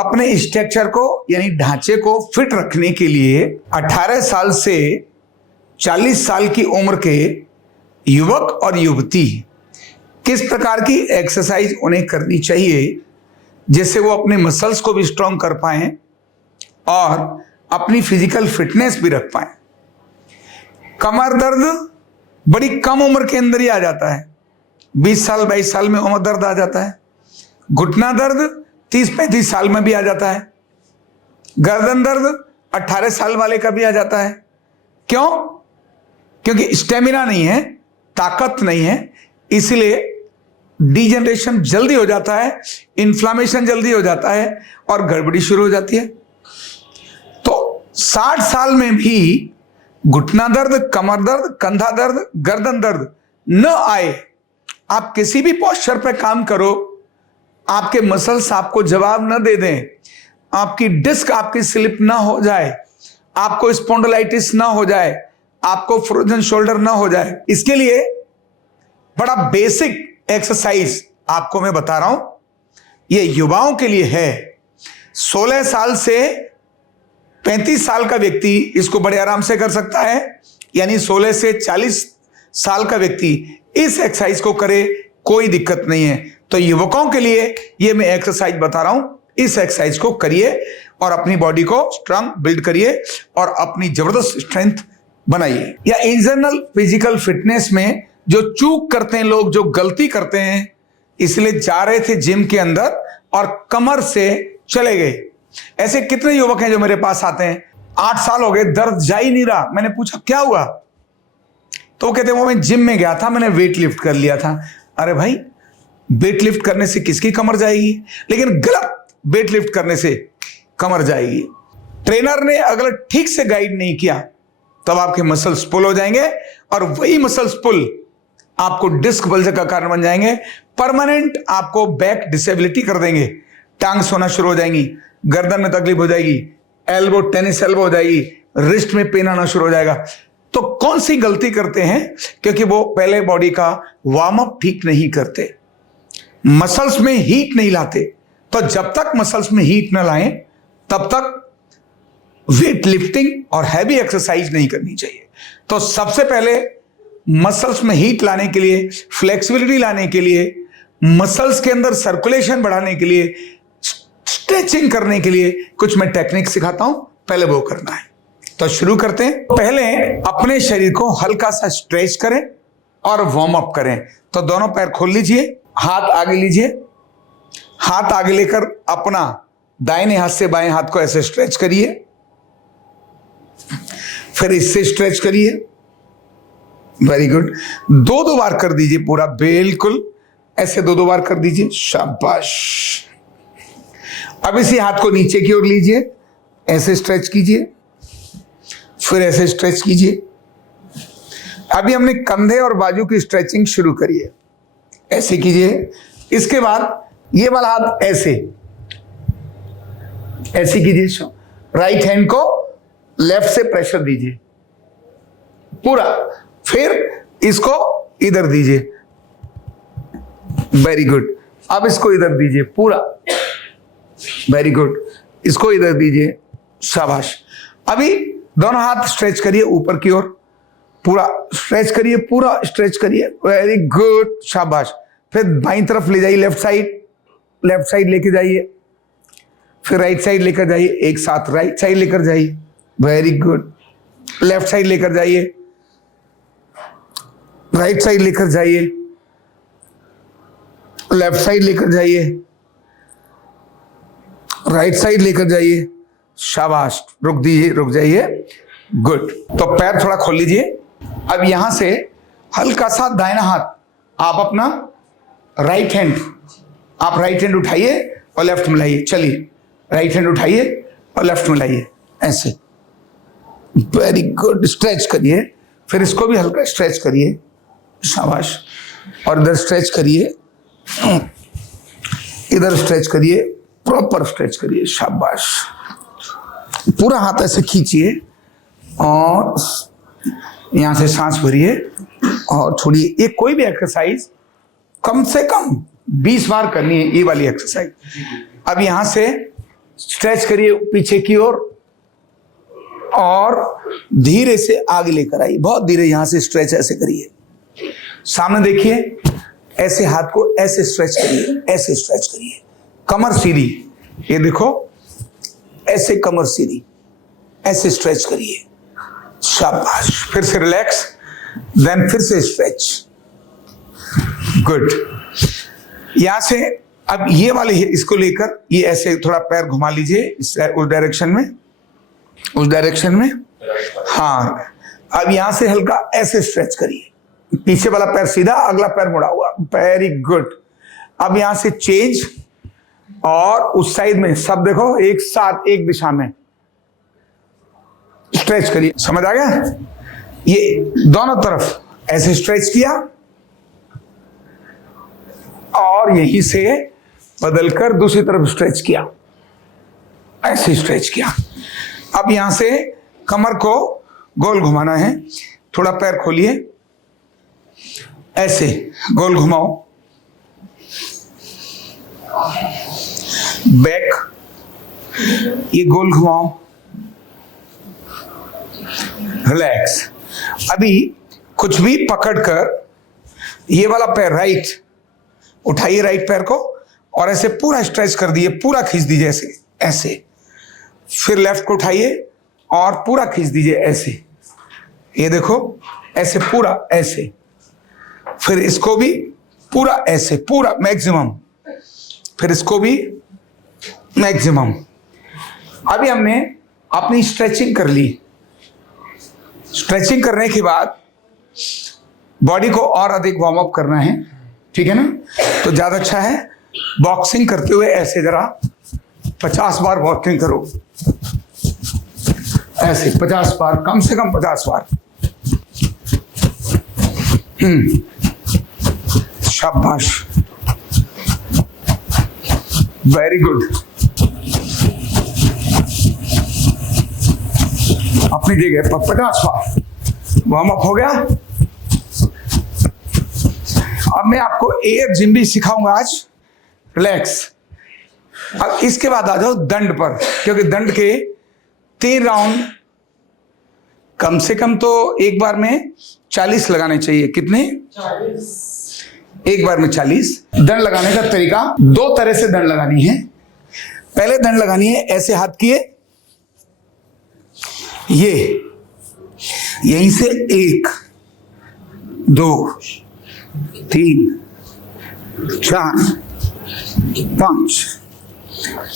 अपने स्ट्रक्चर को यानी ढांचे को फिट रखने के लिए 18 साल से 40 साल की उम्र के युवक और युवती किस प्रकार की एक्सरसाइज उन्हें करनी चाहिए जिससे वो अपने मसल्स को भी स्ट्रांग कर पाएं और अपनी फिजिकल फिटनेस भी रख पाएं। कमर दर्द बड़ी कम उम्र के अंदर ही आ जाता है, 20 साल 22 साल में उम्र दर्द आ जाता है। घुटना दर्द 30-35 साल में भी आ जाता है। गर्दन दर्द 18 साल वाले का भी आ जाता है। क्यों? क्योंकि स्टेमिना नहीं है, ताकत नहीं है, इसलिए डिजेनरेशन जल्दी हो जाता है, इन्फ्लामेशन जल्दी हो जाता है और गड़बड़ी शुरू हो जाती है। तो 60 साल में भी घुटना दर्द, कमर दर्द, कंधा दर्द, गर्दन दर्द न आए। आप किसी भी पोस्चर पे काम करो, आपके मसल्स आपको जवाब न दे दें, आपकी डिस्क आपकी स्लिप ना हो जाए, आपको स्पॉन्डिलाइटिस ना हो जाए, आपको फ्रोजन शोल्डर ना हो जाए, इसके लिए बड़ा बेसिक एक्सरसाइज आपको मैं बता रहा हूं। ये युवाओं के लिए है। 16 साल से 35 साल का व्यक्ति इसको बड़े आराम से कर सकता है, यानी 16 से 40 साल का व्यक्ति इस एक्सरसाइज को करे, कोई दिक्कत नहीं है। तो युवकों के लिए ये मैं एक्सरसाइज बता रहा हूं, इस एक्सरसाइज को करिए और अपनी बॉडी को स्ट्रांग बिल्ड करिए और अपनी जबरदस्त स्ट्रेंथ बनाइए। या इन जनरल फिजिकल फिटनेस में जो चूक करते हैं लोग, जो गलती करते हैं, इसलिए जा रहे थे जिम के अंदर और कमर से चले गए। ऐसे कितने युवक हैं जो मेरे पास आते हैं, 8 साल हो गए, दर्द जा ही नहीं रहा। मैंने पूछा क्या हुआ, तो वो कहते हैं वो मैं जिम में गया था, मैंने वेट लिफ्ट कर लिया था। अरे भाई, वेट लिफ्ट करने से किसकी कमर जाएगी? लेकिन गलत वेट लिफ्ट करने से कमर जाएगी। ट्रेनर ने अगर ठीक से गाइड नहीं किया तब आपके मसल्स पुल हो जाएंगे और वही मसल्स पुल आपको डिस्क बल्ज का कारण बन जाएंगे, परमानेंट आपको बैक डिसेबिलिटी कर देंगे, टांग सोना शुरू हो जाएंगी, गर्दन में तकलीफ हो जाएगी, एल्बो टेनिस एल्बो हो जाएगी, रिस्ट में पेन आना शुरू हो जाएगा। तो कौन सी गलती करते हैं? क्योंकि वो पहले बॉडी का वार्म अप ठीक नहीं करते, मसल्स में हीट नहीं लाते। तो जब तक मसल्स में हीट न लाएं तब तक वेट लिफ्टिंग और हैवी एक्सरसाइज नहीं करनी चाहिए। तो सबसे पहले मसल्स में हीट लाने के लिए, फ्लेक्सिबिलिटी लाने के लिए, मसल्स के अंदर सर्कुलेशन बढ़ाने के लिए, स्ट्रेचिंग करने के लिए कुछ मैं टेक्निक सिखाता हूं, पहले वो करना है। तो शुरू करते हैं। पहले अपने शरीर को हल्का सा स्ट्रेच करें और वार्म अप करें। तो दोनों पैर खोल लीजिए, हाथ आगे लीजिए, हाथ आगे लेकर अपना दाहिने हाथ से बाएं हाथ को ऐसे स्ट्रेच करिए, फिर इससे स्ट्रेच करिए। Very good. 2 बार कर दीजिए पूरा, बिल्कुल ऐसे 2 बार कर दीजिए, शाबाश। अब इसी हाथ को नीचे की ओर लीजिए, ऐसे स्ट्रेच कीजिए, फिर ऐसे स्ट्रेच कीजिए। अभी हमने कंधे और बाजू की स्ट्रेचिंग शुरू करी है, ऐसे कीजिए। इसके बाद ये वाला हाथ ऐसे ऐसे कीजिए, राइट हैंड को लेफ्ट से प्रेशर दीजिए पूरा, फिर इसको इधर दीजिए, वेरी गुड। अब इसको इधर दीजिए पूरा, वेरी गुड। इसको इधर दीजिए, शाबाश। अभी दोनों हाथ स्ट्रेच करिए ऊपर की ओर, पूरा स्ट्रेच करिए, पूरा स्ट्रेच करिए, वेरी गुड, शाबाश। फिर बाईं तरफ ले जाइए, लेफ्ट साइड लेके जाइए, फिर राइट साइड लेकर जाइए, एक साथ राइट साइड लेकर जाइए, वेरी गुड। लेफ्ट साइड लेकर जाइए, राइट साइड लेकर जाइए, लेफ्ट साइड लेकर जाइए, राइट साइड लेकर जाइए, शाबाश। रुक दीजिए, रुक जाइए, गुड। तो पैर थोड़ा खोल लीजिए। अब यहां से हल्का सा दाहिना हाथ, आप अपना राइट हैंड उठाइए और लेफ्ट में लाइए। चलिए, राइट हैंड उठाइए और लेफ्ट में लाइए, ऐसे, वेरी गुड। स्ट्रेच करिए, फिर इसको भी हल्का स्ट्रेच करिए, शाबाश। और इधर स्ट्रेच करिए, इधर स्ट्रेच करिए, प्रॉपर स्ट्रेच करिए, शाबाश। पूरा हाथ ऐसे खींचिए और यहां से सांस भरिए और छोड़िए। ये कोई भी एक्सरसाइज कम से कम 20 बार करनी है, ये वाली एक्सरसाइज। अब यहां से स्ट्रेच करिए पीछे की ओर और धीरे से आगे लेकर आइए, बहुत धीरे, यहां से स्ट्रेच ऐसे करिए, सामने देखिए, ऐसे हाथ को ऐसे स्ट्रेच करिए, ऐसे स्ट्रेच करिए, कमर सीधी, ये देखो ऐसे कमर सीधी, ऐसे स्ट्रेच करिए, शाबाश। फिर से रिलैक्स, देन फिर से स्ट्रेच, गुड। यहां से अब ये वाले इसको लेकर ये ऐसे थोड़ा पैर घुमा लीजिए उस डायरेक्शन में, उस डायरेक्शन में, हाँ। अब यहां से हल्का ऐसे स्ट्रेच करिए, पीछे वाला पैर सीधा, अगला पैर मुड़ा हुआ, वेरी गुड। अब यहां से चेंज और उस साइड में सब देखो एक साथ एक दिशा में स्ट्रेच करिए, समझ आ गया? ये दोनों तरफ ऐसे स्ट्रेच किया और यहीं से बदलकर दूसरी तरफ स्ट्रेच किया, ऐसे स्ट्रेच किया। अब यहां से कमर को गोल घुमाना है, थोड़ा पैर खोलिए, ऐसे गोल घुमाओ, बैक, ये गोल घुमाओ, रिलैक्स। अभी कुछ भी पकड़कर ये वाला पैर राइट उठाइए, राइट पैर को, और ऐसे पूरा स्ट्रेच कर दिए, पूरा खींच दीजिए ऐसे ऐसे। फिर लेफ्ट को उठाइए और पूरा खींच दीजिए ऐसे, ये देखो ऐसे पूरा ऐसे। फिर इसको भी पूरा ऐसे, पूरा मैक्सिमम, फिर इसको भी मैक्सिमम। अभी हमने अपनी स्ट्रेचिंग कर ली। स्ट्रेचिंग करने के बाद बॉडी को और अधिक वार्म अप करना है, ठीक है ना? तो ज्यादा अच्छा है बॉक्सिंग करते हुए ऐसे जरा 50 बार वॉकिंग करो, ऐसे 50 बार, कम से कम 50 बार। शाबाश, वेरी गुड। अपनी जगह 50 बार वार्म अप हो गया। अब मैं आपको एयर जिम भी सिखाऊंगा आज, रिलैक्स। अब इसके बाद आ जाओ दंड पर, क्योंकि दंड के 3 राउंड कम से कम तो एक बार में 40 लगाने चाहिए। कितने? 40। एक बार में 40। दंड लगाने का तरीका 2 तरह से दंड लगानी है। पहले दंड लगानी है ऐसे हाथ किए, ये यहीं से 1 2 3 4 5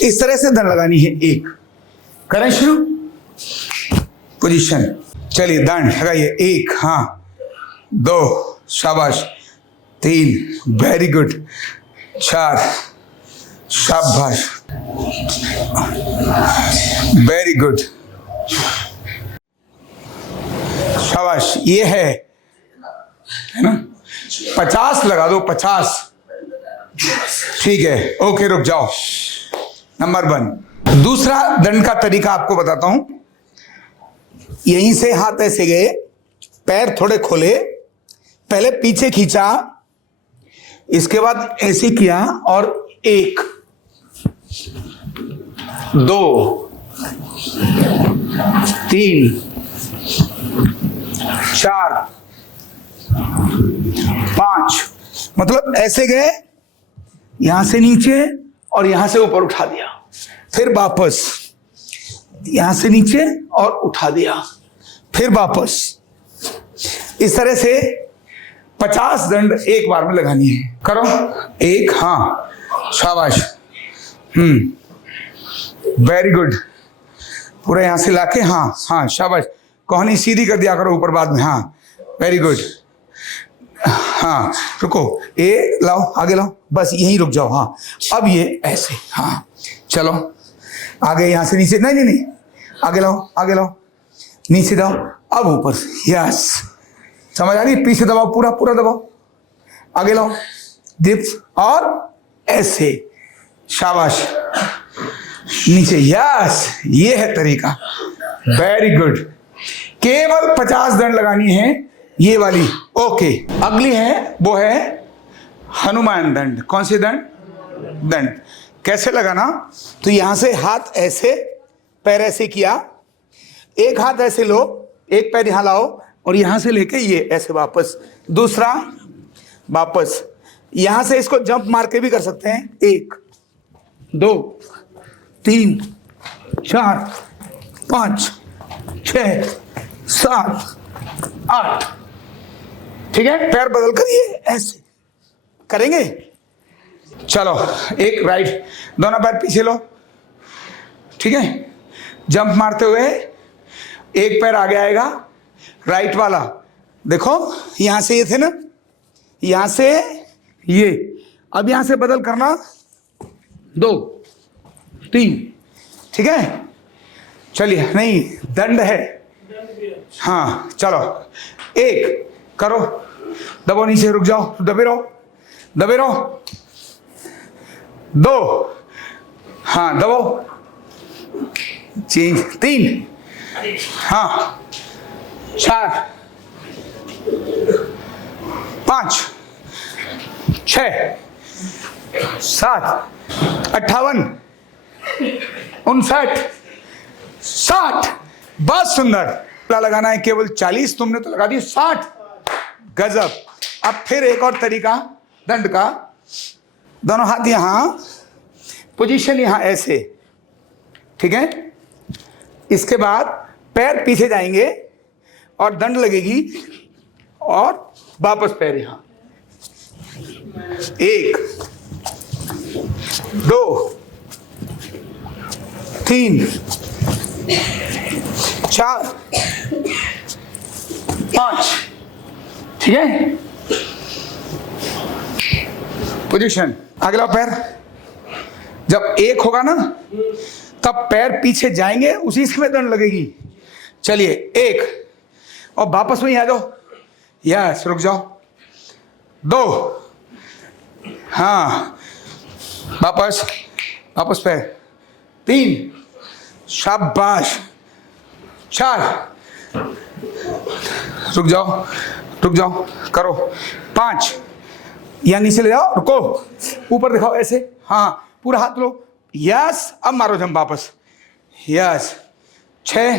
इस तरह से दंड लगानी है। 1 करें शुरू, पोजीशन, चलिए दंड लगाइए। 1, हाँ, 2, शाबाश, 3, वेरी गुड, 4, शाबाश, वेरी गुड, शाबाश। ये है ना, 50 लगा दो, 50, ठीक है, ओके, रुक जाओ। नंबर 1। दूसरा दंड का तरीका आपको बताता हूं। यहीं से हाथ ऐसे गए, पैर थोड़े खोले, पहले पीछे खींचा, इसके बाद ऐसे किया और 1 2 3 4 5, मतलब ऐसे गए, यहां से नीचे और यहां से ऊपर उठा दिया, फिर वापस यहां से नीचे और उठा दिया, फिर वापस। इस तरह से 50 दंड एक बार में लगानी है। करो। 1, हाँ, शाबाश, वेरी गुड। पूरा यहां से लाके, हाँ हाँ, शाबाश, कोहनी सीधी कर दिया करो ऊपर बाद में, हाँ, वेरी गुड। हाँ, रुको, ये लाओ, आगे लाओ, बस यहीं रुक जाओ। हाँ, अब ये ऐसे, हाँ, चलो आगे, यहां से नीचे, नहीं नहीं नहीं, आगे लाओ, आगे लाओ, नीचे जाओ, अब ऊपर, यस, समझ आ रही? पीछे दबाओ, पूरा पूरा दबाओ, आगे लाओ, डिप्स, और ऐसे, शाबाश, नीचे, यस, ये है तरीका, वेरी गुड। केवल 50 दंड लगानी है, ये वाली, ओके। अगली है, वो है हनुमान दंड। कौन सी दंड? दंड कैसे लगाना, तो यहां से हाथ ऐसे, पैर ऐसे किया, एक हाथ ऐसे लो, एक पैर यहां लाओ और यहां से लेके ये ऐसे वापस, दूसरा वापस, यहां से इसको जंप मार के भी कर सकते हैं। 1 2 3 4 5 6 7 8, ठीक है। पैर बदल कर ये ऐसे करेंगे। चलो, एक राइट, दोनों पैर पीछे लो, ठीक है। जंप मारते हुए एक पैर आगे आएगा, राइट वाला, देखो यहां से ये थे ना, यहां से ये, अब यहां से बदल करना, 2 3, ठीक है। चलिए, नहीं दंड है, हाँ चलो, 1 करो, दबो नीचे, रुक जाओ, दबे रहो, दबे रहो, 2, हाँ दबो, चेंज, 3, हाँ 4 5 6 7 58 59 60, बहुत सुंदर। लगाना है केवल 40, तुमने तो लगा दी 60, गजब। अब फिर एक और तरीका दंड का, दोनों हाथ यहां, पोजीशन यहां ऐसे, ठीक है। इसके बाद पैर पीछे जाएंगे और दंड लगेगी और वापस पैर यहां, 1 2 3 4 5, ठीक है। पोजीशन, आगे लाओ पैर, जब 1 होगा ना तब पैर पीछे जाएंगे, उसी समय दंड लगेगी। चलिए 1 और वापस वहीं आ जाओ, यस, रुक जाओ, 2, हाँ वापस, वापस पैर, 3, शाबाश, 4, रुक जाओ, रुक जाओ, करो, 5, यहां नीचे ले जाओ, रुको, ऊपर दिखाओ ऐसे, हाँ पूरा हाथ लो, यस, अब मारो जंप वापस, यस, 6,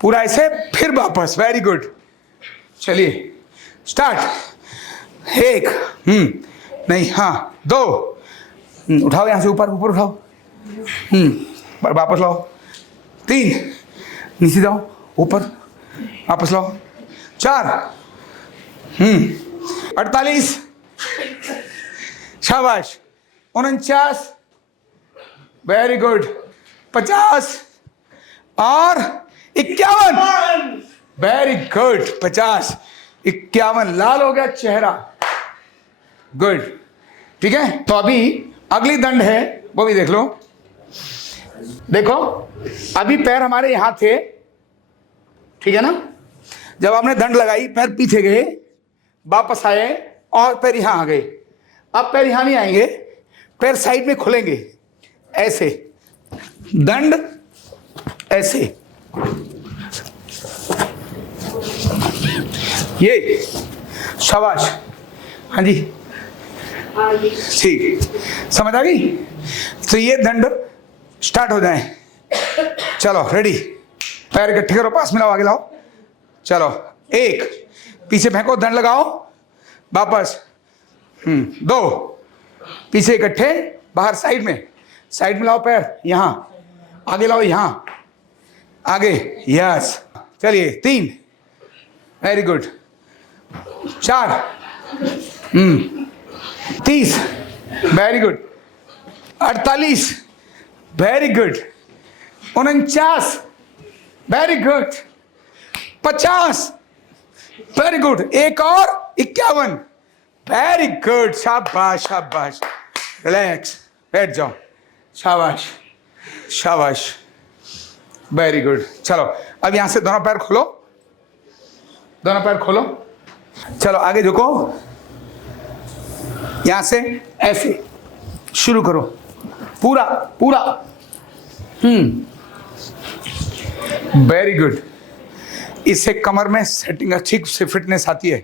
पूरा ऐसे, फिर वापस, वेरी गुड। चलिए स्टार्ट, 1, नहीं, हाँ 2, उठाओ यहां से, ऊपर ऊपर उठाओ, वापस लाओ, 3, नीचे जाओ, ऊपर वापस लाओ, 4, 48, शाबाश, 49, वेरी गुड, 50 और 51, वेरी गुड, 50 51, लाल हो गया चेहरा, गुड, ठीक है। तो अभी अगली दंड है, वो भी देख लो। देखो, अभी पैर हमारे यहां थे, ठीक है ना। जब आपने दंड लगाई, पैर पीछे गए, वापस आए और पैर यहां आ गए। अब पैर यहां नहीं आएंगे, पैर साइड में खुलेंगे, ऐसे, दंड ऐसे, ये, शाबाश, हाँ जी, ठीक, समझ आ गई। तो ये दंड स्टार्ट हो जाए। चलो रेडी, पैर इकट्ठे करो, पास में लाओ, आगे लाओ, चलो, 1, पीछे फेंको, दंड लगाओ, वापस, 2, पीछे इकट्ठे, बाहर साइड में लाओ पैर, यहां आगे लाओ, यहां आगे, यस। चलिए 3, very good, 4, 30, very good, 48, very good, 49, very good, 50, very good, एक और 51, वेरी गुड, शाबाश शाबाश, रिलैक्स, बैठ जाओ, शाबाश शाबाश, वेरी गुड। चलो अब यहां से दोनों पैर खोलो, दोनों पैर खोलो, चलो आगे झुको, यहां से ऐसे शुरू करो, पूरा पूरा, वेरी गुड। इससे कमर में सेटिंग अच्छी से फिटनेस आती है।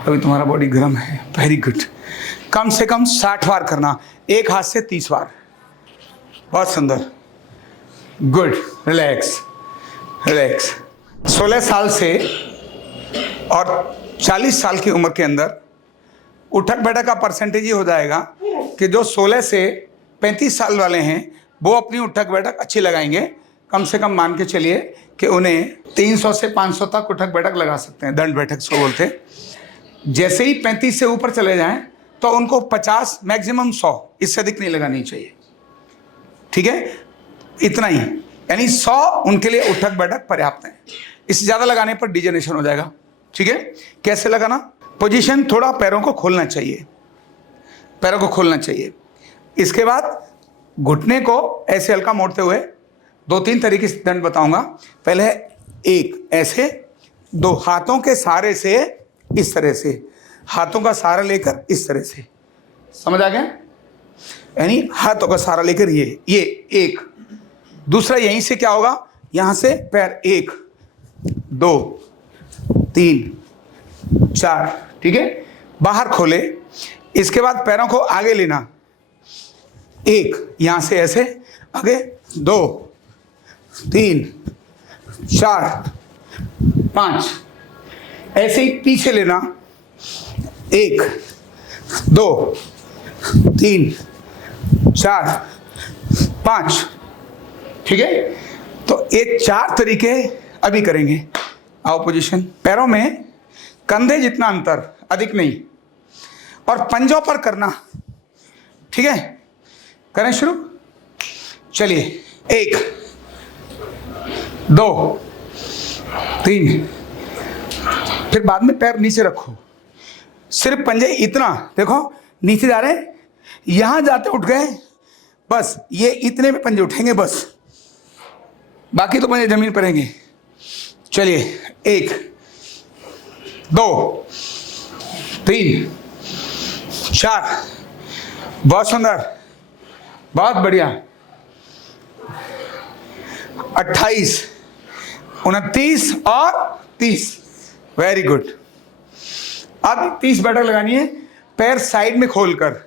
अभी तुम्हारा बॉडी गर्म है, वेरी गुड, कम से कम 60 बार करना, एक हाथ से 30 बार। बहुत सुंदर, गुड, रिलैक्स रिलैक्स। 16 साल से और 40 साल की उम्र के अंदर उठक बैठक का परसेंटेज ये हो जाएगा कि जो 16 से 35 साल वाले हैं वो अपनी उठक बैठक अच्छी लगाएंगे। कम से कम मान के चलिए कि उन्हें 300 से 500 तक उठक बैठक लगा सकते हैं, दंड बैठक इसको बोलते हैं। जैसे ही 35 से ऊपर चले जाएं तो उनको 50 मैक्सिमम 100, इससे अधिक नहीं लगानी चाहिए। ठीक है, इतना ही, यानी 100 उनके लिए उठक बैठक पर्याप्त है। इससे ज़्यादा लगाने पर डिजेनरेशन हो जाएगा। ठीक है, कैसे लगाना? पोजीशन थोड़ा पैरों को खोलना चाहिए, पैरों को खोलना चाहिए। इसके बाद घुटने को ऐसे हल्का मोड़ते हुए 2-3 तरीके से दंड बताऊंगा। पहले एक ऐसे, 2 हाथों के सहारे से इस तरह से, हाथों का सहारा लेकर इस तरह से, समझ आ गया? यानी हाथों का सहारा लेकर ये एक। दूसरा यहीं से क्या होगा, यहां से पैर 1 2 3 4, ठीक है, बाहर खोले। इसके बाद पैरों को आगे लेना, 1 यहां से ऐसे आगे, 2 3 4 5, ऐसे ही पीछे लेना, 1 2 3 4 5। ठीक है, तो ये 4 तरीके अभी करेंगे। आओ पोजीशन, पैरों में कंधे जितना अंतर, अधिक नहीं, और पंजों पर करना। ठीक है, करें शुरू। चलिए, 1 2 3, फिर बाद में पैर नीचे रखो, सिर्फ पंजे इतना देखो नीचे जा रहे हैं, यहां जाते उठ गए, बस ये इतने में पंजे उठेंगे बस, बाकी तो पंजे जमीन पर रहेंगे। चलिए, 1 2 3 4, बहुत सुंदर, बहुत बढ़िया। 28 29 और 30, वेरी गुड। अब 30 बैठक लगानी है, पैर साइड में खोलकर,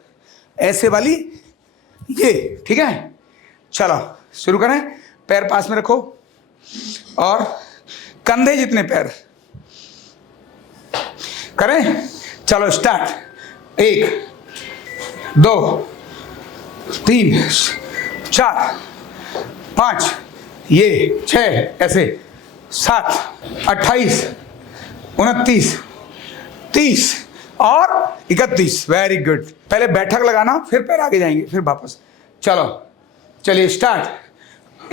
ऐसे वाली ये। ठीक है, चलो शुरू करें। पैर पास में रखो और कंधे जितने पैर करें। चलो स्टार्ट। 1 2 3 4 5, ये 6, ऐसे 7 28 29 30 और 31, वेरी गुड। पहले बैठक लगाना, फिर पैर आगे जाएंगे, फिर वापस। चलो चलिए स्टार्ट।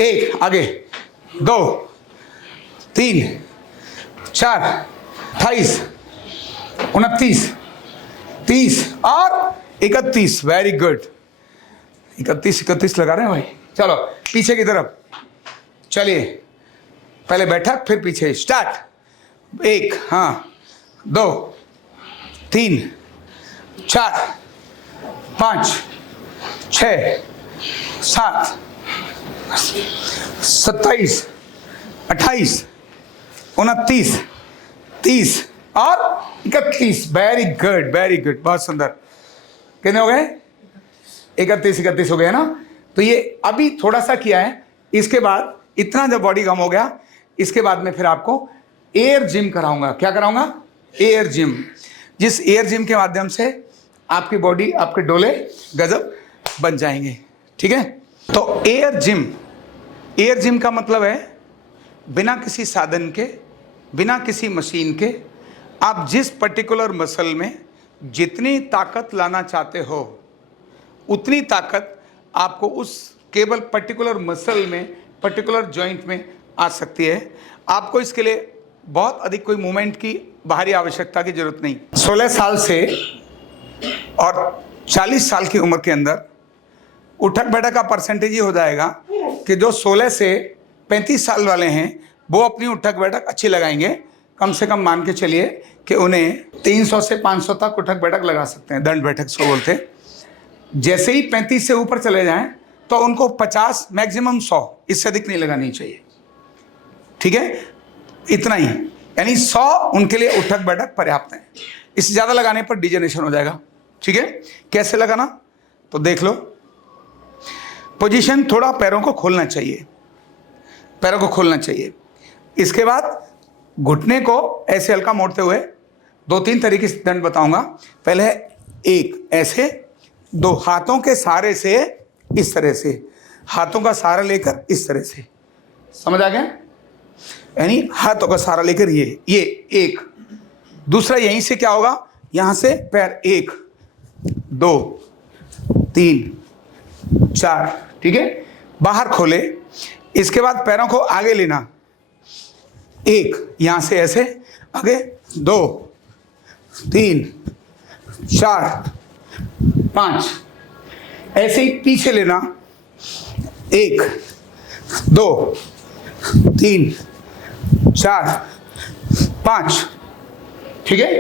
1 आगे, 2 3 4 28 29 30 और 31, वेरी गुड। 31 लगा रहे हैं भाई। चलो पीछे की तरफ, चलिए पहले बैठक फिर पीछे, स्टार्ट। 1 हाँ, 2 3 4 5 6 7 27 28 29 30 और 31, वेरी गुड वेरी गुड, बहुत सुंदर। कितने हो गए? 31 हो गए ना। तो ये अभी थोड़ा सा किया है, इसके बाद इतना जब बॉडी कम हो गया, इसके बाद में फिर आपको एयर जिम कराऊंगा। क्या कराऊंगा? Air gym. जिस एयर जिम के माध्यम से आपकी बॉडी, आपके डोले गजब बन जाएंगे। ठीक है, तो एयर जिम का मतलब है बिना किसी साधन के, बिना किसी मशीन के, आप जिस पर्टिकुलर मसल में जितनी ताकत लाना चाहते हो उतनी ताकत आपको उस केवल पर्टिकुलर मसल में, पर्टिकुलर जॉइंट में आ सकती है। आपको इसके लिए बहुत अधिक कोई मूवमेंट की बाहरी आवश्यकता की जरूरत नहीं। 16 साल से और 40 साल की उम्र के अंदर उठक बैठक का परसेंटेज ये हो जाएगा कि जो 16 से 35 साल वाले हैं वो अपनी उठक बैठक अच्छी लगाएंगे। कम से कम मान के चलिए कि उन्हें 300 से 500 तक उठक बैठक लगा सकते हैं, दंड बैठक इसको बोलते हैं। जैसे ही 35 से ऊपर चले जाएं तो उनको 50 मैक्सिमम 100, इससे अधिक नहीं लगानी चाहिए। ठीक है, इतना ही, यानी 100 उनके लिए उठक बैठक पर्याप्त है। इससे ज़्यादा लगाने पर डिजेनरेशन हो जाएगा। ठीक है, कैसे लगाना तो देख लो। पोजीशन थोड़ा पैरों को खोलना चाहिए, पैरों को खोलना चाहिए। इसके बाद घुटने को ऐसे हल्का मोड़ते हुए 2-3 तरीके से दंड बताऊंगा। पहले एक ऐसे, 2 हाथों के सहारे से इस तरह से, हाथों का सहारा लेकर इस तरह से, समझ आ गया? यानी हाथों का सहारा लेकर ये एक। दूसरा यहीं से क्या होगा, यहां से पैर 1 2 3 4, ठीक है, बाहर खोले। इसके बाद पैरों को आगे लेना, 1 यहां से ऐसे आगे, 2 3 4 5, ऐसे ही पीछे लेना, 1 2 3 4 5, ठीक है।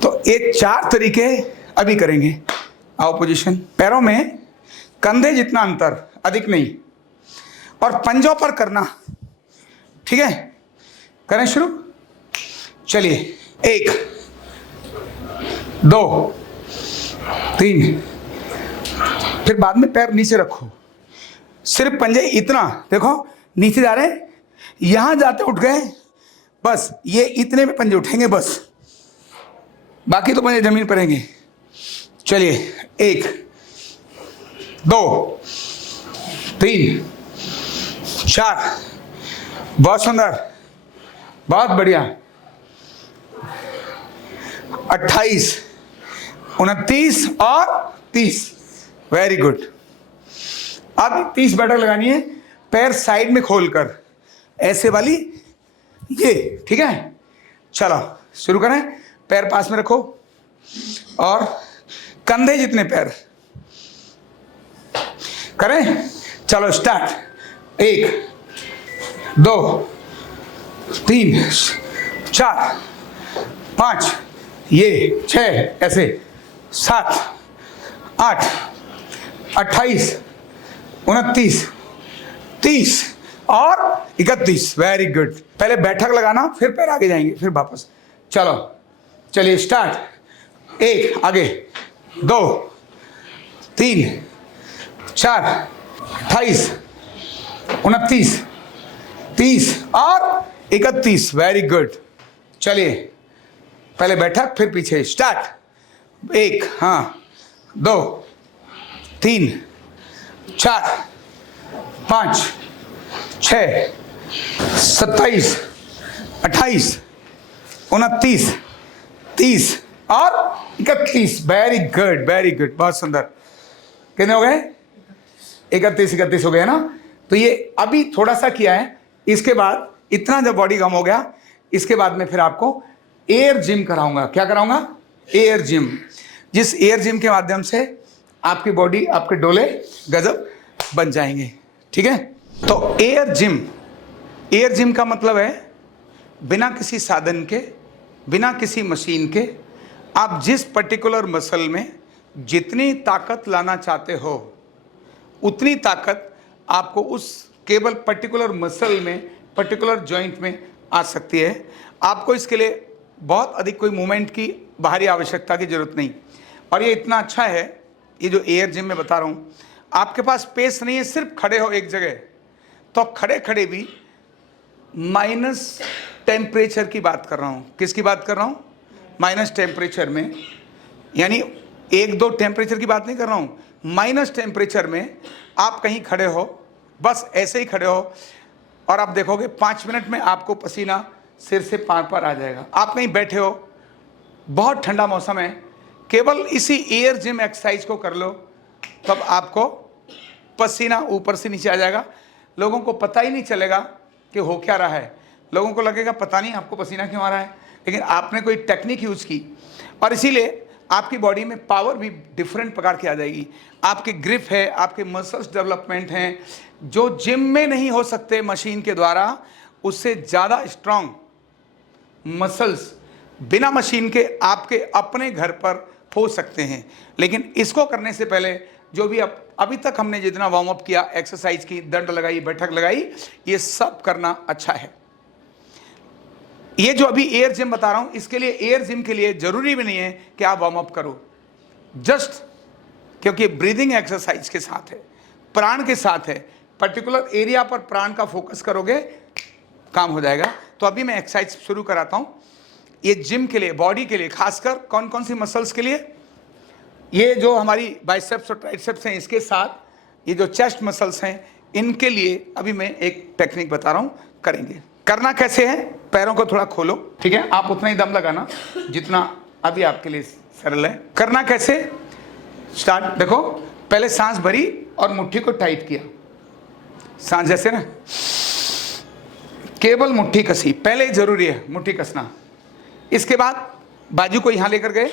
तो ये 4 तरीके अभी करेंगे। आओ पोजीशन, पैरों में कंधे जितना अंतर, अधिक नहीं, और पंजों पर करना, ठीक है। करें शुरू, चलिए 1 2 3, फिर बाद में पैर नीचे रखो, सिर्फ पंजे इतना देखो नीचे जा रहे हैं, यहां जाते उठ गए, बस ये इतने में पंजे उठेंगे बस, बाकी तो पंजे जमीन पर रहेंगे। चलिए 1 2 3 4, बहुत सुंदर, बहुत बढ़िया, 28 29 और 30, वेरी गुड। अब 30 बैठक लगानी है, पैर साइड में खोलकर, ऐसे वाली ये, ठीक है। चलो शुरू करें, पैर पास में रखो और कंधे जितने पैर करें। चलो स्टार्ट, 1 2 3 4 5, ये 6 ऐसे, 7 8 28 29 30 और 31, वेरी गुड। पहले बैठक लगाना, फिर पैर आगे जाएंगे, फिर वापस। चलो चलिए स्टार्ट, 1 आगे, 2 3 4 28 29 30 और 31, वेरी गुड। चलिए पहले बैठक फिर पीछे, स्टार्ट, 1 हाँ 2 3 4 5 6 27 28 29 30 और 31, वेरी गुड वेरी गुड, बहुत सुंदर। कितने हो गए? 31 हो गए ना। तो ये अभी थोड़ा सा किया है, इसके बाद इतना जब बॉडी कम हो गया, इसके बाद में फिर आपको एयर जिम कराऊंगा। क्या कराऊंगा? Air gym. जिस एयर जिम के माध्यम से आपकी बॉडी, आपके डोले गजब बन जाएंगे, ठीक है। तो एयर जिम का मतलब है बिना किसी साधन के, बिना किसी मशीन के, आप जिस पर्टिकुलर मसल में जितनी ताकत लाना चाहते हो उतनी ताकत आपको उस केवल पर्टिकुलर मसल में, पर्टिकुलर जॉइंट में आ सकती है। आपको इसके लिए बहुत अधिक कोई मूवमेंट की बाहरी आवश्यकता की जरूरत नहीं। और ये इतना अच्छा है, ये जो एयर जिम में बता रहा हूँ, आपके पास स्पेस नहीं है, सिर्फ खड़े हो एक जगह, तो खड़े खड़े भी माइनस टेम्परेचर की बात कर रहा हूँ। किसकी बात कर रहा हूँ? माइनस टेम्परेचर में, यानी 1-2 टेम्परेचर की बात नहीं कर रहा हूँ, माइनस टेम्परेचर में आप कहीं खड़े हो, बस ऐसे ही खड़े हो, और आप देखोगे 5 मिनट में आपको पसीना सिर से पार पार आ जाएगा। आप कहीं बैठे हो, बहुत ठंडा मौसम है, केवल इसी एयर जिम एक्सरसाइज को कर लो, तब आपको पसीना ऊपर से नीचे आ जाएगा। लोगों को पता ही नहीं चलेगा कि हो क्या रहा है, लोगों को लगेगा पता नहीं आपको पसीना क्यों आ रहा है, लेकिन आपने कोई टेक्निक यूज़ की, और इसीलिए आपकी बॉडी में पावर भी डिफरेंट प्रकार की आ जाएगी। आपकी ग्रिप है, आपके मसल्स डेवलपमेंट हैं, जो जिम में नहीं हो सकते मशीन के द्वारा, उससे ज़्यादा स्ट्रांग मसल्स बिना मशीन के आपके अपने घर पर हो सकते हैं। लेकिन इसको करने से पहले जो भी अभी तक हमने जितना वार्म अप किया, एक्सरसाइज की, दंड लगाई, बैठक लगाई, ये सब करना अच्छा है। ये जो अभी एयर जिम बता रहा हूं, इसके लिए, एयर जिम के लिए जरूरी भी नहीं है कि आप वार्म अप करो। जस्ट क्योंकि ब्रीदिंग एक्सरसाइज के साथ है, प्राण के साथ है, पर्टिकुलर एरिया पर प्राण का फोकस करोगे, काम हो जाएगा। तो अभी मैं एक्सरसाइज शुरू कराता हूं। ये जिम के लिए, बॉडी के लिए, खासकर कौन कौन सी मसल्स के लिए, ये जो हमारी बाइसेप्स और ट्राइसेप्स हैं, इसके साथ ये जो चेस्ट मसल्स हैं, इनके लिए अभी मैं एक टेक्निक बता रहा हूं, करेंगे। करना कैसे है, पैरों को थोड़ा खोलो, ठीक है, आप उतना ही दम लगाना जितना अभी आपके लिए सरल है। करना कैसे, स्टार्ट, देखो, पहले सांस भरी और मुट्ठी को टाइट किया, सांस जैसे ना, केवल मुट्ठी कसी, पहले ही जरूरी है मुट्ठी कसना। इसके बाद बाजू को यहां लेकर गए,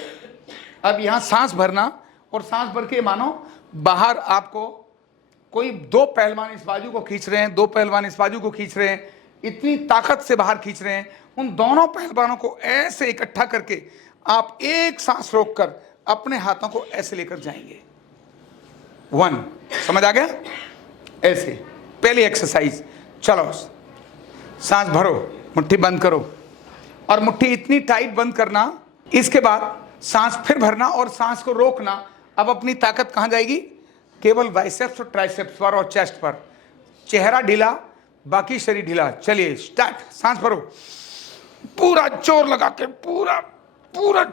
अब यहां सांस भरना और सांस भर के मानो बाहर आपको कोई दो पहलवान इस बाजू को खींच रहे हैं, दो पहलवान इस बाजू को खींच रहे हैं, इतनी ताकत से बाहर खींच रहे हैं, उन दोनों पहलवानों को ऐसे इकट्ठा करके आप एक सांस रोककर अपने हाथों को ऐसे लेकर जाएंगे। 1, समझ आ गया? ऐसे पहली एक्सरसाइज। चलो, सांस भरो, मुट्ठी बंद करो और मुट्ठी इतनी टाइट बंद करना, इसके बाद सांस फिर भरना और सांस को रोकना। अब अपनी ताकत कहां जाएगी, केवल बाइसेप्स और ट्राइसेप्स पर और चेस्ट पर, चेहरा ढीला, बाकी शरीर ढीला। चलिए स्टार्ट, सांस भरो, पूरा जोर लगा के, पूरा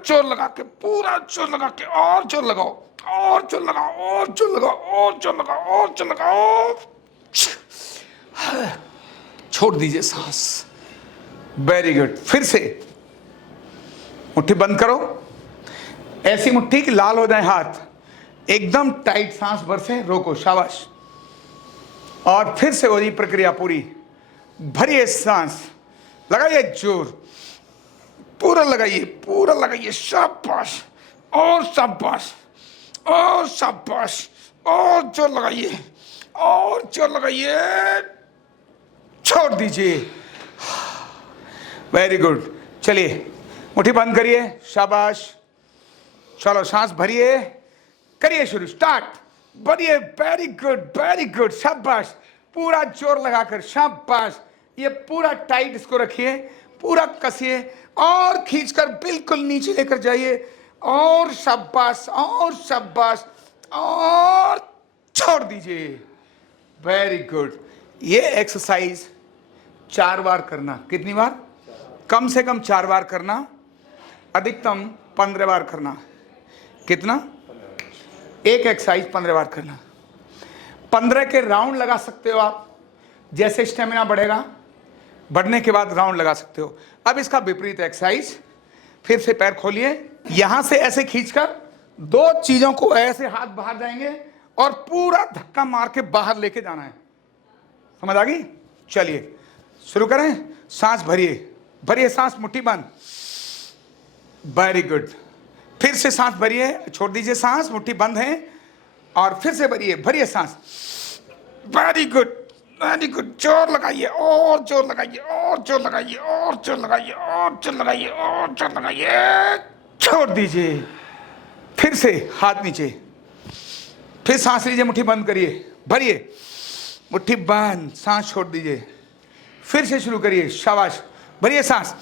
जोर लगा के, पूरा जोर लगा के, और जोर लगाओ, और जोर लगाओ, और जोर लगाओ, और जोर लगाओ, और जोर लगाओ, छोड़ दीजिए सांस। Very good. फिर से मुट्ठी बंद करो, ऐसी मुट्ठी कि लाल हो जाए हाथ, एकदम टाइट, सांस भर से रोको, शाबाश। और फिर से वही प्रक्रिया पूरी, भरिए सांस, लगाइए जोर, पूरा लगाइए, शाबाश, और शाबाश, और शाबाश, और जोर लगाइए, और जोर लगाइए, छोड़ दीजिए। Very good. चलिए मुट्ठी बंद करिए, शाबाश। चलो सांस भरिए, करिए शुरू, स्टार्ट, भरिए, वेरी गुड, शाबाश, पूरा जोर लगाकर, शाबाश। ये पूरा टाइट इसको रखिए, पूरा कसिए और खींचकर बिल्कुल नीचे लेकर जाइए, और शाबाश, और शाबाश, और छोड़ दीजिए। Very good. ये एक्सरसाइज 4 बार करना। कितनी बार? कम से कम 4 बार करना, अधिकतम 15 बार करना। कितना? एक एक्सरसाइज 15 बार करना। 15 के राउंड लगा सकते हो आप, जैसे स्टेमिना बढ़ेगा, बढ़ने के बाद राउंड लगा सकते हो। अब इसका विपरीत एक्सरसाइज, फिर से पैर खोलिए, यहां से ऐसे खींचकर 2 चीजों को ऐसे हाथ बाहर जाएंगे और पूरा धक्का मार के बाहर लेके जाना है। समझ आ गई? चलिए शुरू करें। सांस भरिए सांस, मुट्ठी बंद, वेरी गुड। फिर से सांस भरिए, छोड़ दीजिए सांस, मुट्ठी बंद है, और फिर से भरिए सांस, वेरी गुड, जोर लगाइए, और जोर लगाइए, और जोर लगाइए, और जोर लगाइए, और जोर लगाइए, और जोर लगाइए, छोड़ दीजिए। फिर से हाथ नीचे, फिर सांस लीजिए, मुट्ठी बंद करिए, भरिए, मुट्ठी बंद, सांस छोड़ दीजिए, फिर से शुरू करिए, शाबाश, भरिए सांस,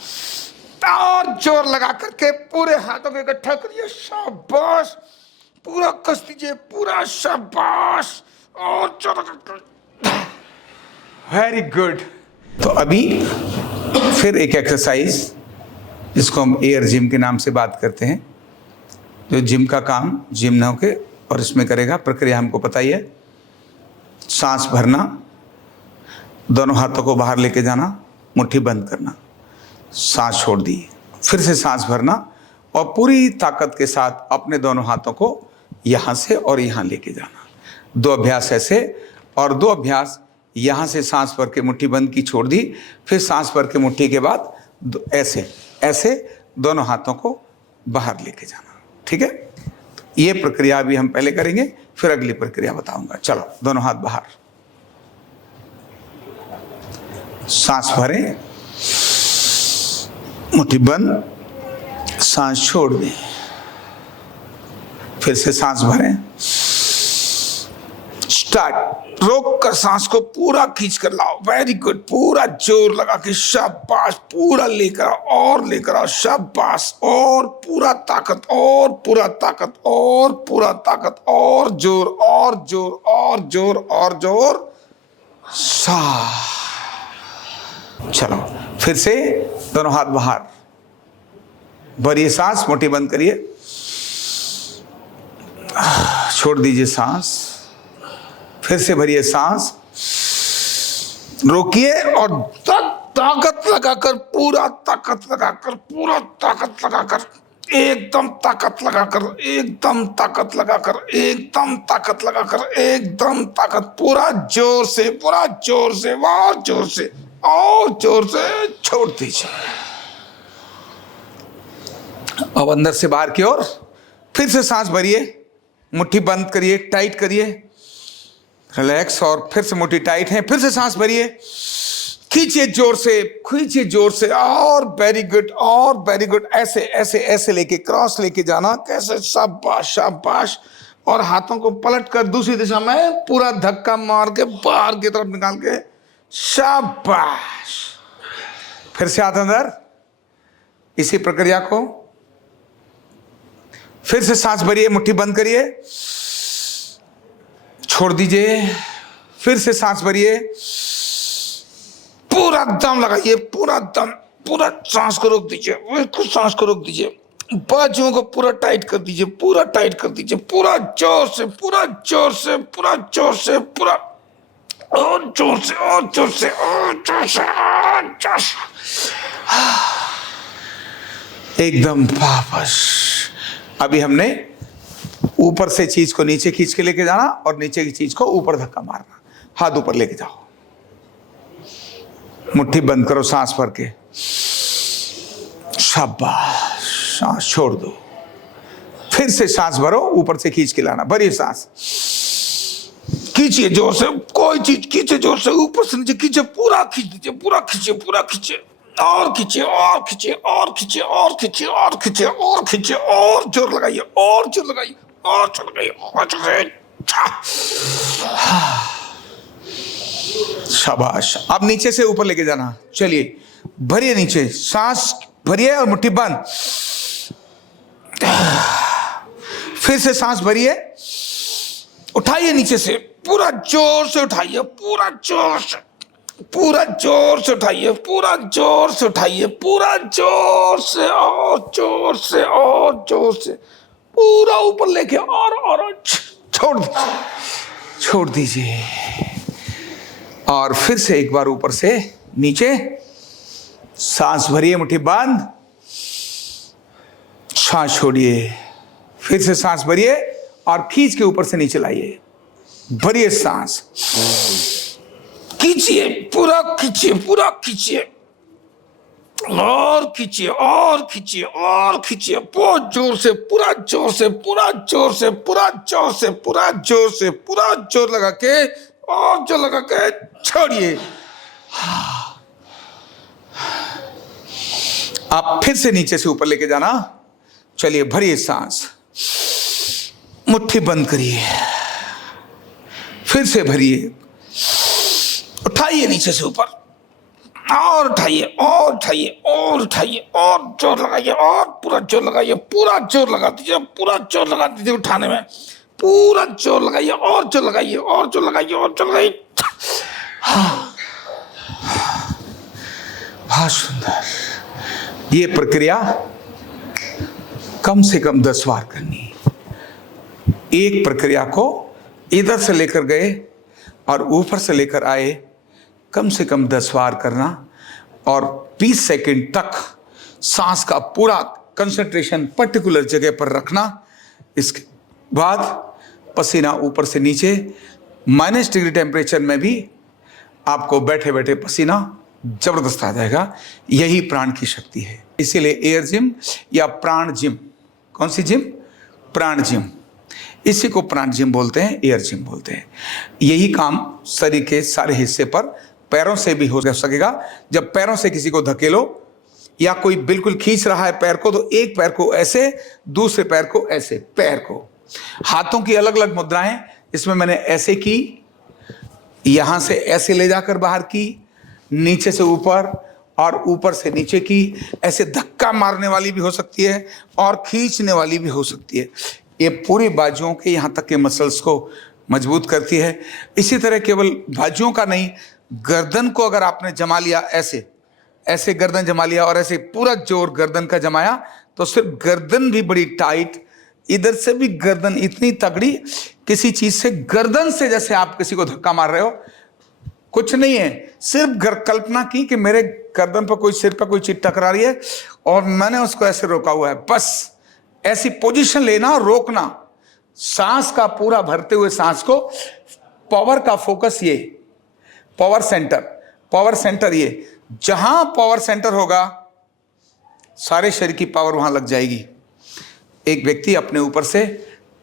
और जोर लगा करके पूरे हाथों को इकट्ठा करिए, शाबाश, पूरा कस दीजिए, पूरा, शाबाश, और जोर लगा, वेरी गुड। तो अभी फिर एक एक्सरसाइज जिसको हम एयर जिम के नाम से बात करते हैं, जो जिम का काम जिम ना होके और इसमें करेगा। प्रक्रिया हमको पता ही है। सांस भरना, दोनों हाथों को बाहर लेके जाना, मुट्ठी बंद करना, सांस छोड़ दी, फिर से सांस भरना और पूरी ताकत के साथ अपने दोनों हाथों को यहाँ से और यहाँ लेके जाना। 2 अभ्यास ऐसे और 2 अभ्यास यहाँ से सांस भर के मुट्ठी बंद की, छोड़ दी, फिर सांस भर के मुट्ठी के बाद ऐसे ऐसे दोनों हाथों को बाहर लेके जाना। ठीक है? ये प्रक्रिया अभी हम पहले करेंगे, फिर अगली प्रक्रिया बताऊंगा। चलो, दोनों हाथ बाहर, सांस भरें, मुट्ठी बंद, सांस छोड़ दें, फिर से सांस भरें, स्टार्ट। रोक कर सांस को पूरा खींच कर लाओ, वेरी गुड, पूरा जोर लगा के, शाबाश, पूरा लेकर आओ और लेकर आओ, शाबाश, और पूरा ताकत, और पूरा ताकत, और पूरा ताकत, और जोर, और जोर, और जोर, और जोर, सा। चलो फिर से दोनों हाथ बाहर, भरिए सांस, मोटी बंद करिए, छोड़ दीजिए सांस, फिर से भरिए सांस, रोकिए और ताकत लगाकर, पूरा ताकत लगाकर, पूरा ताकत लगाकर, एकदम ताकत लगाकर, एकदम ताकत लगाकर, एकदम ताकत लगाकर, एकदम ताकत, पूरा जोर से, पूरा जोर से, और जोर से, और जोर से छोड़ दीजिए। अब अंदर से बाहर की ओर फिर से सांस भरिए, मुट्ठी बंद करिए, टाइट करिए, रिलैक्स, और फिर से मुट्ठी टाइट है, फिर से सांस भरिए, खींचिए जोर से, खींचिए जोर से, और वेरी गुड, और वेरी गुड, ऐसे ऐसे ऐसे लेके, क्रॉस लेके जाना, कैसे, शाबाश शाबाश, और हाथों को पलट कर दूसरी दिशा में पूरा धक्का मार के बाहर की तरफ निकाल के, शाबाश। फिर से हाथ अंदर, इसी प्रक्रिया को, फिर से सांस भरिए, मुट्ठी बंद करिए, छोड़ दीजिए, फिर से सांस भरिए, पूरा दम लगाइए, पूरा दम, पूरा सांस को रोक दीजिए, बिल्कुल सांस को रोक दीजिए, बाजुओं को पूरा टाइट कर दीजिए, पूरा टाइट कर दीजिए, पूरा जोर से, पूरा जोर से, पूरा जोर से, पूरा, और जोर से, और जोर से, और जोर से, और जोर से, एकदम वापस। अभी हमने ऊपर से चीज को नीचे खींच के लेके जाना और नीचे की चीज को ऊपर धक्का मारना। हाथ ऊपर लेके जाओ, मुट्ठी बंद करो, सांस भर के, शाबाश, सांस छोड़ दो, फिर से सांस भरो, ऊपर से खींच के लाना, भरिए सांस, खींचिए जोर से, कोई चीज खींचे जोर से, ऊपर से नीचे खींचे, पूरा खींच दीजिए, पूरा खींचिए, पूरा खींचिए, और खींचिए, और खींचिए, और खींचिए, और खींचिए, और खींचिए, और खींचिए, और जोर लगाइए, और जोर लगाइए, और जोर लगाइए, और जोर लगाइए, शाबाश। अब नीचे से ऊपर लेके जाना, चलिए, भरिए नीचे, सांस भरिए और मुट्ठी बंद, फिर से सांस भरिए, उठाइए नीचे से, पूरा जोर से उठाइए, पूरा जोर से, पूरा जोर से उठाइए, पूरा जोर से उठाइए, पूरा जोर से, और जोर से, और जोर से, पूरा ऊपर लेके, और छोड़ दीजिए, छोड़ दीजिए, और फिर से एक बार ऊपर से नीचे, सांस भरिए, मुट्ठी बंद, सांस छोड़िए, फिर से सांस भरिए और खींच के ऊपर से नीचे लाइए, भरिए सांस, खींचिए, पूरा खींचिए, पूरा खींचिए, और खींचिए, और खींचिए, और खींचिए, बहुत जोर से, पूरा जोर से, पूरा जोर से, पूरा जोर से, पूरा जोर से, पूरा जोर लगा के, और जोर लगा के छोड़िए। आप फिर से नीचे से ऊपर लेके जाना, चलिए, भरिए सांस, मुट्ठी बंद करिए, फिर से भरिए, उठाइए नीचे से ऊपर, और उठाइए, और उठाइए, और उठाइए, और जोर लगाइए, और पूरा जोर लगाइए, पूरा जोर लगा दीजिए, पूरा जोर लगा दीजिए उठाने में, पूरा जोर लगाइए, और जोर लगाइए, और जोर लगाइए, और जोर लगाइए। बहुत सुंदर। ये प्रक्रिया कम से कम 10 बार करनी। एक प्रक्रिया को इधर से लेकर गए और ऊपर से लेकर आए, कम से कम 10 बार करना, और 20 सेकंड तक सांस का पूरा कंसंट्रेशन पर्टिकुलर जगह पर रखना। इसके बाद पसीना ऊपर से नीचे, -डिग्री टेम्परेचर में भी आपको बैठे बैठे पसीना जबरदस्त आ जाएगा। यही प्राण की शक्ति है। इसीलिए एयर जिम या प्राण जिम, कौन सी जिम? प्राण जिम। इसी को प्राण जिम बोलते हैं, एयर जिम बोलते हैं। यही काम शरीर के सारे हिस्से पर, पैरों से भी हो सकेगा। जब पैरों से किसी को धकेलो या कोई बिल्कुल खींच रहा है पैर को, तो एक पैर को ऐसे, दूसरे पैर को ऐसे, पैर को। हाथों की अलग अलग मुद्राएं, इसमें मैंने ऐसे की यहां से ऐसे ले जाकर बाहर की, नीचे से ऊपर और ऊपर से नीचे की। ऐसे धक्का मारने वाली भी हो सकती है और खींचने वाली भी हो सकती है। ये पूरी बाजुओं के यहाँ तक के मसल्स को मजबूत करती है। इसी तरह केवल बाजुओं का नहीं, गर्दन को अगर आपने जमा लिया, ऐसे ऐसे गर्दन जमा लिया और ऐसे पूरा जोर गर्दन का जमाया, तो सिर्फ गर्दन भी बड़ी टाइट, इधर से भी गर्दन इतनी तगड़ी, किसी चीज से गर्दन से जैसे आप किसी को धक्का मार रहे हो, कुछ नहीं है, सिर्फ कल्पना की कि मेरे गर्दन पर कोई, सिर पर कोई चीज टकरा रही है और मैंने उसको ऐसे रोका हुआ है। बस ऐसी पोजीशन लेना और रोकना, सांस का पूरा भरते हुए सांस को, पावर का फोकस ये, पावर सेंटर ये, जहां पावर सेंटर होगा सारे शरीर की पावर वहां लग जाएगी। एक व्यक्ति अपने ऊपर से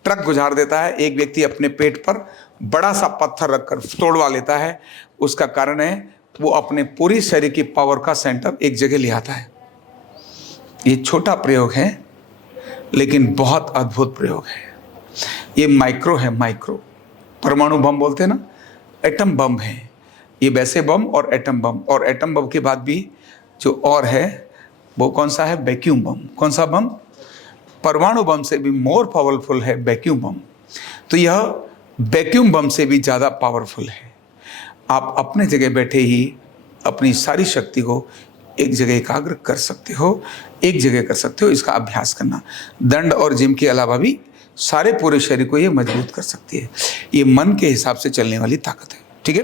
ट्रक गुजार देता है, एक व्यक्ति अपने पेट पर बड़ा सा पत्थर रखकर तोड़वा लेता है। उसका कारण है वो अपने पूरी शरीर की पावर का सेंटर एक जगह ले आता है। ये छोटा प्रयोग है लेकिन बहुत अद्भुत प्रयोग है। ये माइक्रो है, माइक्रो परमाणु बम बोलते हैं ना, एटम बम है ये। वैसे बम और एटम बम, और एटम बम के बाद भी जो और है वो कौन सा है? वैक्यूम बम। कौन सा बम? परमाणु बम से भी मोर पावरफुल है वैक्यूम बम। तो यह वैक्यूम बम से भी ज़्यादा पावरफुल है। आप अपने जगह बैठे ही अपनी सारी शक्ति को एक जगह एकाग्र कर सकते हो, एक जगह कर सकते हो। इसका अभ्यास करना, दंड और जिम के अलावा भी सारे पूरे शरीर को ये मजबूत कर सकती है। ये मन के हिसाब से चलने वाली ताकत है। ठीक है।